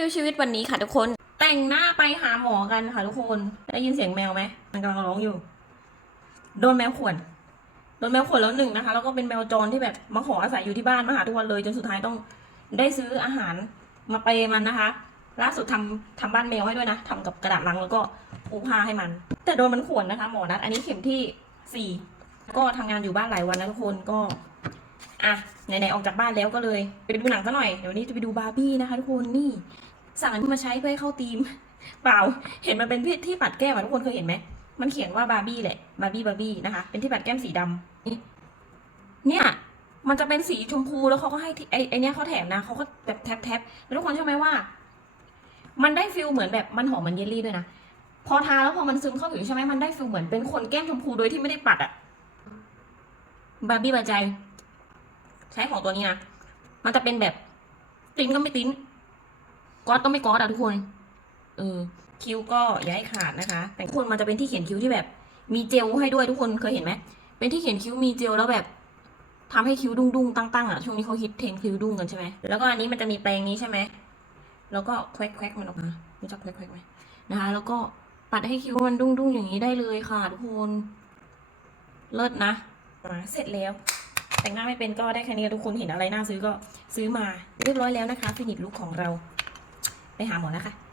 วิวชีวิตวันนี้ค่ะทุกคน แต่งหน้าไปหาหมอกันค่ะทุกคนได้ยินเสียงแมวไหมมันกำลังร้องอยู่ โดนแมวข่วนโดนแมวข่วนแล้วหนึ่งนะคะ แล้วก็เป็นแมวจรที่แบบมาขออาศัยอยู่ที่บ้านมาหาทุกวันเลยจนสุดท้ายต้องได้ซื้ออาหารมาเปมันนะคะ ล่าสุดทำทำบ้านแมวให้ด้วยนะทำกับกระดาษลังแล้วก็ปูผ้าให้มัน แต่โดนมันข่วนนะคะ หมอนัดอันนี้เข็มที่สี่ก็ทำงานอยู่บ้านหลายวันนะทุกคนก็อะไหนๆออกจากบ้านแล้วก็เลยไปดูหนังซะหน่อย เดี๋ยววนนี้จะไปดูบาร์บี้นะคะทุกคนนี่ สั่งอันนี้มาใช้เพื่อให้เข้าธีม เปล่า เห็นมันเป็นที่ที่ปัดแก้มอะทุกคนเคยเห็นไหม มันเขียนว่าบาร์บี้แหละ บาร์บี้บาร์บี้นะคะ เป็นที่ปัดแก้มสีดำนี่เนี่ย มันจะเป็นสีชมพูแล้วเขาก็ให้ที่ไอไอเนี้ยเขาแถมนะเขาก็แบบแท็บแท็บแล้วทุกคนเชื่อไหมว่า มันได้ฟิลเหมือนแบบมันหอมเหมันเยลลี่ด้วยนะ พอทาแล้วพอมันซึมเข้าผิวใช่ไหมมันได้ฟิลเหมือนเป็นคนแก้มชมพูโดยที่ไม่ได้ปัดอะบาร์บี้บาใจ ใช้ของตัวนี้นะ มันจะเป็นแบบติ้นก็ไม่ติ้น ก๊อตก็ไม่ก๊อตอะทุกคน เออ คิ้วก็อย่าให้ขาดนะคะ แต่ทุกคนมันจะเป็นที่เขียนคิ้วที่แบบ มีเจลให้ด้วยทุกคนเคยเห็นไหม เป็นที่เขียนคิ้วมีเจลแล้วแบบทำให้คิ้วดุ้งดุ้งๆตั้งๆอะช่วงนี้เขาฮิตเทรนคิ้วดุ้งกันใช่ไหมแล้วก็อันนี้มันจะมีแปรงนี้ใช่ไหม แล้วก็แควกแควกมันออกมารู้จักแควกแควกไหมนะคะ แล้วก็ปัดให้คิ้วมันดุ้งดุ้งๆอย่างนี้ได้เลยค่ะทุกคน เลิศนะมาเสร็จแล้วแต่งหน้าไม่เป็นก็ได้แค่นี้ทุกคนเห็นอะไรน่าซื้อก็ซื้อมาเรียบร้อยแล้วนะคะฟินิชลุคของเรา หาหมอนะคะ